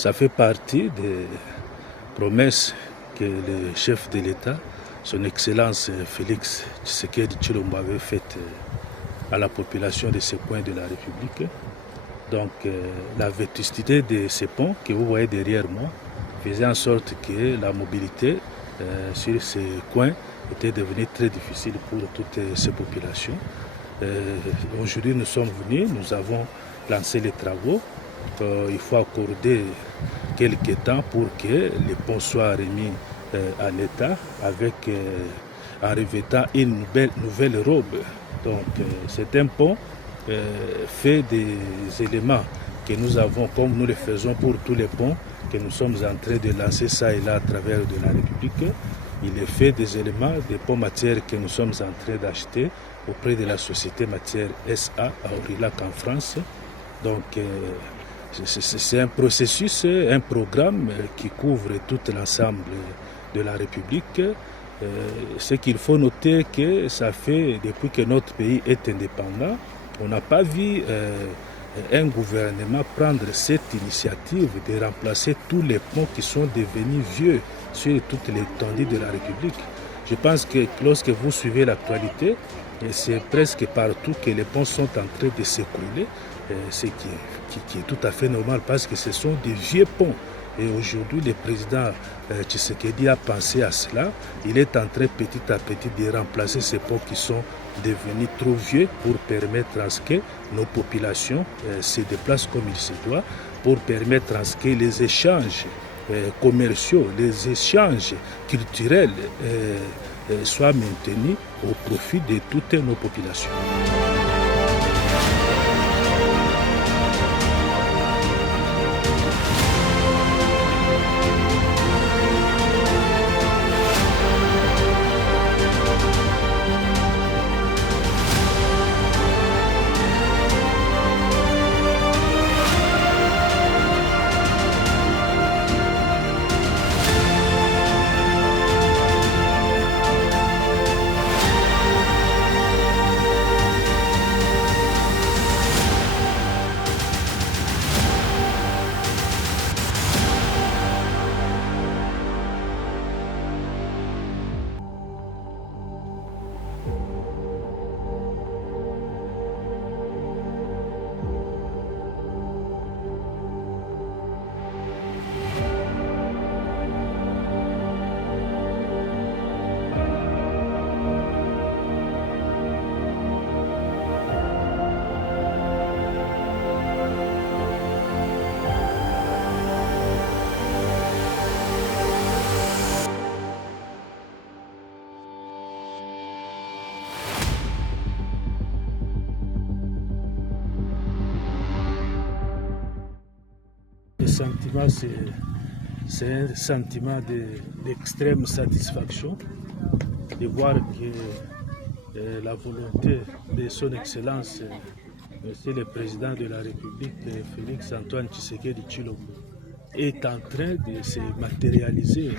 Ça fait partie des promesses que le chef de l'État, son Excellence Félix Tshisekedi Tshilombo, avait faites à la population de ces coins de la République. Donc la vétusté de ces ponts que vous voyez derrière moi faisait en sorte que la mobilité sur ces coins était devenue très difficile pour toutes ces populations. Aujourd'hui nous sommes venus, nous avons lancé les travaux. Il faut accorder quelques temps pour que les ponts soient remis à l'État avec en revêtant une nouvelle robe. Donc c'est un pont fait des éléments que nous avons, comme nous le faisons pour tous les ponts que nous sommes en train de lancer ça et là à travers de la République. Il est fait des éléments, des ponts matières que nous sommes en train d'acheter auprès de la société matière SA à Aurillac en France. Donc c'est un processus, un programme qui couvre tout l'ensemble de la République. Ce qu'il faut noter que ça fait depuis que notre pays est indépendant, on n'a pas vu un gouvernement prendre cette initiative de remplacer tous les ponts qui sont devenus vieux sur toute l'étendue de la République. Je pense que lorsque vous suivez l'actualité, c'est presque partout que les ponts sont en train de s'écrouler, ce qui est tout à fait normal parce que ce sont des vieux ponts. Et aujourd'hui, le président Tshisekedi a pensé à cela. Il est en train petit à petit de remplacer ces ponts qui sont devenus trop vieux pour permettre à ce que nos populations se déplacent comme il se doit, pour permettre à ce que les échanges commerciaux, les échanges culturels soient maintenus au profit de toutes nos populations. Le sentiment, c'est un sentiment d'extrême satisfaction de voir que la volonté de son Excellence, Monsieur le Président de la République, Félix Antoine Tshisekedi Tshilombo, est en train de se matérialiser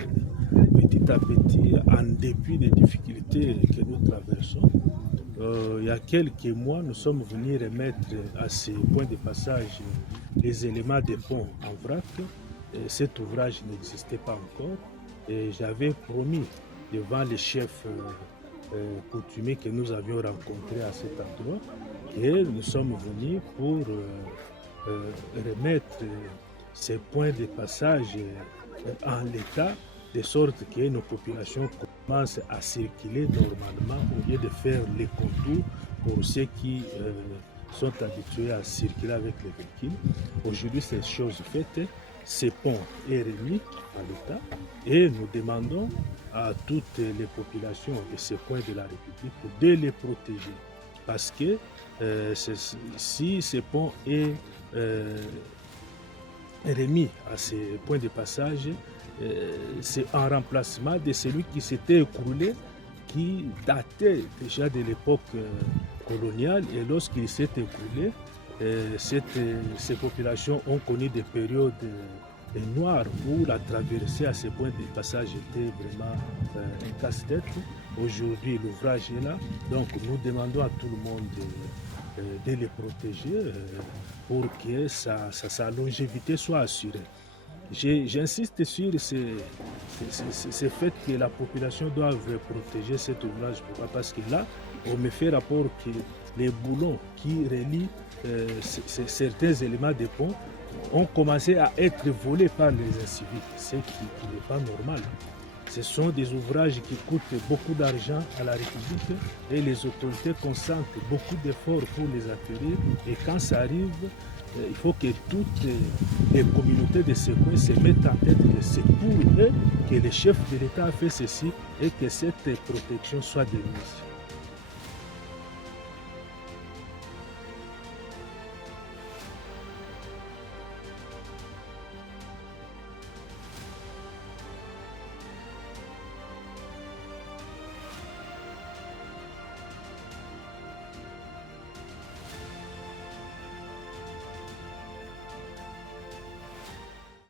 petit à petit en dépit des difficultés que nous traversons. Il y a quelques mois, nous sommes venus remettre à ces points de passage les éléments des ponts en vrac. Cet ouvrage n'existait pas encore et j'avais promis devant les chefs coutumiers que nous avions rencontrés à cet endroit que nous sommes venus pour remettre ces points de passage en l'état, de sorte que nos populations commencent à circuler normalement au lieu de faire les contours pour ceux qui sont habitués à circuler avec les véhicules. Aujourd'hui, c'est chose faite. Ce pont est remis à l'État et nous demandons à toutes les populations de ces coins de la République de les protéger. Parce que si ce pont est remis à ces points de passage, c'est un remplacement de celui qui s'était écroulé, qui datait déjà de l'époque coloniale, et lorsqu'il s'est écoulé, ces populations ont connu des périodes noires où la traversée à ces points de passage était vraiment un casse-tête. Aujourd'hui, l'ouvrage est là, donc nous demandons à tout le monde de les protéger pour que sa longévité soit assurée. J'insiste sur ce fait que la population doit protéger cet ouvrage. Pourquoi? Parce que là, on me fait rapport que les boulons qui relient certains éléments des ponts ont commencé à être volés par les incivils, ce qui n'est pas normal. Ce sont des ouvrages qui coûtent beaucoup d'argent à la République et les autorités consentent beaucoup d'efforts pour les acquérir. Et quand ça arrive, il faut que toutes les communautés de ce coin se mettent en tête que c'est pour eux que le chef de l'État a fait ceci et que cette protection soit de mise.